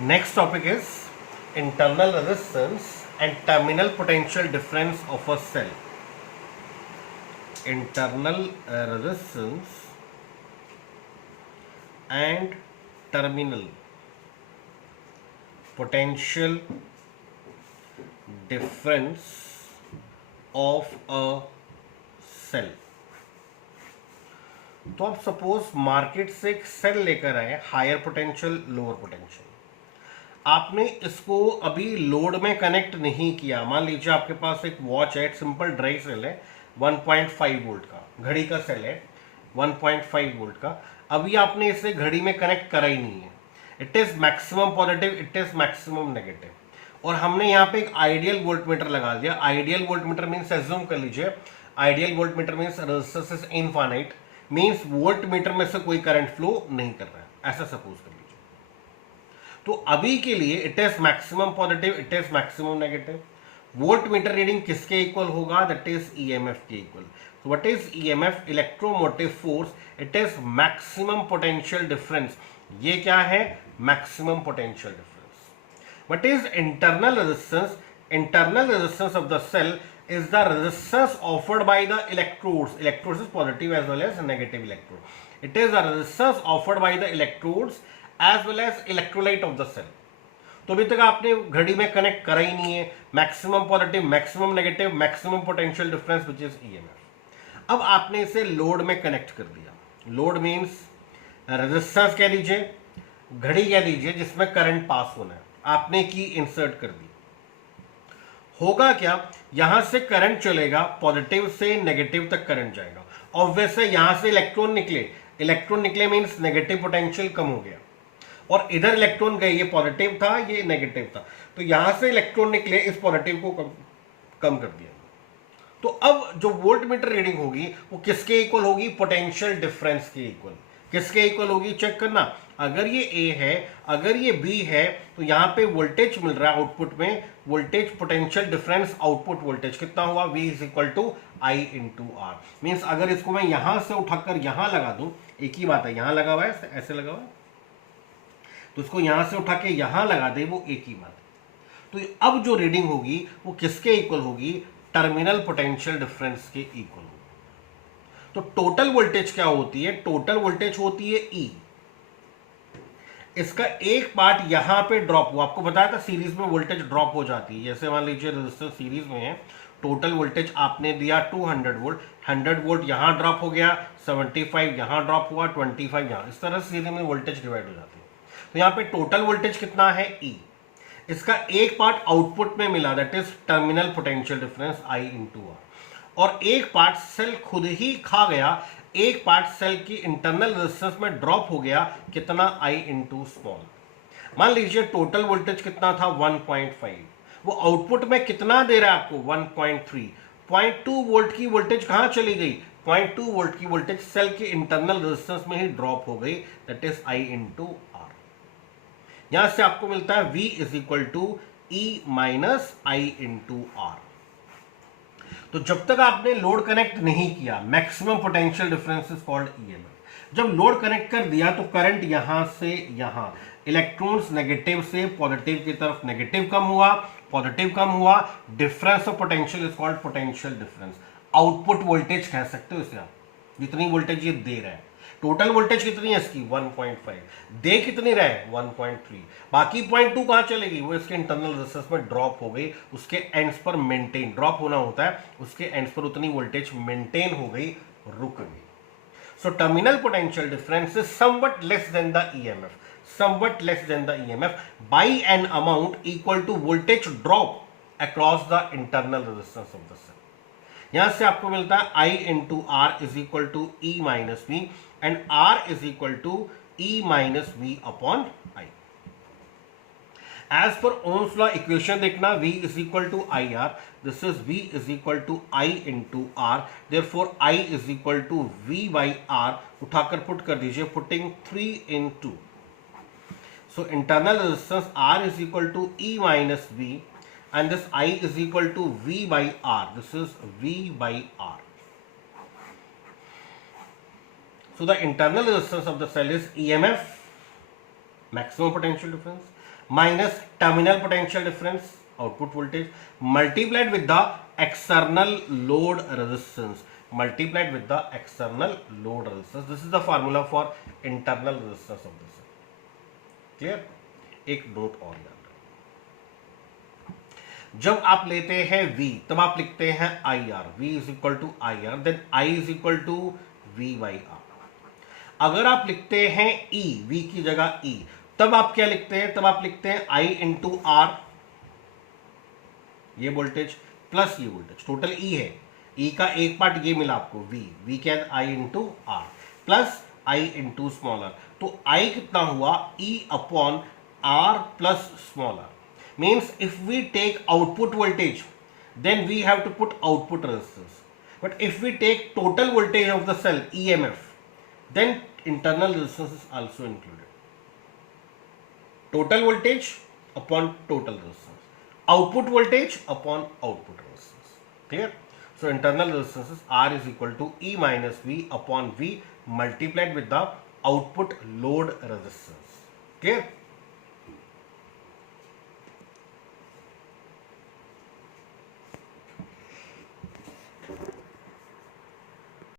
Next topic is internal resistance and terminal potential difference of a cell. Internal resistance and terminal potential difference of a cell. तो आप suppose market से एक cell लेकर आए, higher potential lower potential, आपने इसको अभी load में कनेक्ट नहीं किया। मान लीजिए आपके पास एक वॉच है, सिंपल ड्राई सेल है 1.5 वोल्ट का, घड़ी का सेल है 1.5 वोल्ट का। अभी आपने इसे घड़ी में कनेक्ट करा ही नहीं है। It is maximum positive, it is maximum negative. और हमने यहाँ पे एक आइडियल वोल्टमीटर लगा दिया। आइडियल वोल्टमीटर मीन्स एज्यूम कर लीजिए, ideal voltmeter means resistance is infinite, means voltmeter में से कोई करंट फ्लो नहीं कर रहा है, ऐसा सपोज कर लीजिए। तो अभी के लिए it is maximum positive, it is maximum negative. Volt meter reading किसके इक्वल होगा? दैट इज ईएमएफ के equal. So what is EMF? Electromotive force. It is maximum potential difference. ये क्या है? Maximum potential difference. What is internal resistance? Internal resistance of the cell is the resistance offered by the electrodes. Electrodes is positive as well as negative electrode. It is the resistance offered by the electrodes as well as electrolyte of the cell. तो अभी तक आपने घड़ी में connect करा ही नहीं है। Maximum positive, maximum negative, maximum potential difference which is EMF. अब आपने इसे लोड में कनेक्ट कर दिया। लोड मीन्स रेजिस्टेंस कह दीजिए, घड़ी कह दीजिए, जिसमें करंट पास होना है। आपने की इंसर्ट कर दी। होगा क्या? यहां से करंट चलेगा, पॉजिटिव से नेगेटिव तक करंट जाएगा। ऑब्वियस है यहां से इलेक्ट्रॉन निकले, इलेक्ट्रॉन निकले मींस नेगेटिव पोटेंशियल कम हो गया, और इधर इलेक्ट्रॉन गए, ये पॉजिटिव था, ये नेगेटिव था, तो यहां से इलेक्ट्रॉन निकले, इस पॉजिटिव को कम कर दिया। तो अब जो वोल्ट मीटर रीडिंग होगी वो किसके इक्वल होगी? पोटेंशियल डिफरेंस के इक्वल। किसके इक्वल होगी? चेक करना। अगर ये ए है, अगर ये बी है, तो यहां पे वोल्टेज मिल रहा है आउटपुट में, voltage potential difference output voltage कितना हुआ? V is equal to I into R. Means अगर इसको मैं यहां से उठाकर यहां लगा दूं, एक ही बात है, यहां लगा हुआ है, ऐसे लगा हुआ है, तो इसको यहां से उठा के यहां लगा दे, वो एक ही बात है। तो अब जो रीडिंग होगी वो किसके इक्वल होगी? टर्मिनल पोटेंशियल डिफरेंस के इक्वल होगी। तो टोटल वोल्टेज क्या होती है? टोटल वोल्टेज होती है E। इसका एक पार्ट यहां पे ड्रॉप हुआ, आपको बताया था सीरीज में वोल्टेज ड्रॉप हो जाती है। जैसे मान लीजिए रेजिस्टर सीरीज में है, टोटल वोल्टेज आपने दिया 200 वोल्ट, 100 वोल्ट यहां ड्रॉप हो गया, 75 यहां ड्रॉप हुआ, 25 यहां, इस तरह से सीरीज में वोल्टेज डिवाइड हो जाती है। तो यहां पे टोटल वोल्टेज कितना है? E। इसका एक पार्ट आउटपुट में मिला, that is terminal potential difference I into R, और एक पार्ट सेल खुद ही खा गया, एक पार्ट सेल की इंटरनल रेजिस्टेंस में ड्रॉप हो गया, कितना? I into small. मान लीजिए टोटल वोल्टेज कितना था? 1.5। वो आउटपुट में कितना दे रहा है आपको? 1.3। 0.2 वोल्ट की वोल्टेज कहां चली गई? 0.2 वोल्ट की वोल्टेज सेल की इंटरनल रेजिस्टेंस में ही ड्रॉप हो गई, that is I into R. यहां से आपको मिलता है V is equal to E minus I into R. तो जब तक आपने लोड कनेक्ट नहीं किया, maximum potential difference is called EMF. जब लोड कनेक्ट कर दिया तो करंट यहां से यहां, इलेक्ट्रॉन्स नेगेटिव से पॉजिटिव की तरफ, नेगेटिव कम हुआ, पॉजिटिव कम हुआ, difference of potential is called potential difference. Output voltage कह सकते हो इसे आप, जितनी वोल्टेज ये दे रहा है। टोटल वोल्टेज कितनी है इसकी? 1.5। दे कितनी रहे? 1.3। बाकी 0.2 कहां चलेगी? वो इसके इंटरनल रेजिस्टेंस में ड्रॉप हो गई, उसके एंड्स पर मेंटेन, ड्रॉप होना होता है, उसके एंड्स पर उतनी वोल्टेज मेंटेन हो गई, रुक गई। So terminal potential difference is somewhat less than the EMF, somewhat less than the EMF by an amount equal to voltage drop across the internal resistance of the cell. यहां से आपको मिलता है I into R is equal to E minus V, and R is equal to E minus V upon I. As per Ohm's law equation देखना, V is equal to I R, this is V is equal to I into R, therefore I is equal to V by R. उठाकर put कर दीजिए, putting 3 in 2। So internal resistance R is equal to E minus V, and this I is equal to V by R. This is V by R. So the internal resistance of the cell is EMF, maximum potential difference, minus terminal potential difference, output voltage, multiplied with the external load resistance. Multiplied with the external load resistance. This is the formula for internal resistance of the cell. Clear? एक note और याद रखो, जब आप लेते हैं V तब आप लिखते हैं IR, V is equal to IR, then I is equal to V by R. अगर आप लिखते हैं E, V की जगह E, तब आप क्या लिखते हैं? तब आप लिखते हैं I इंटू R, ये वोल्टेज प्लस ये वोल्टेज, टोटल E है, E का एक पार्ट ये मिला आपको V क्या है? I into R plus I into smaller. तो I कितना हुआ? E upon R plus smaller. Means if we take output voltage, then we have to put output resistance. But if we take total voltage of the cell, EMF, then internal resistance is also included. Total voltage upon total resistance. Output voltage upon output resistance. Clear? So internal resistance is R is equal to E minus V upon V multiplied with the output load resistance. Clear?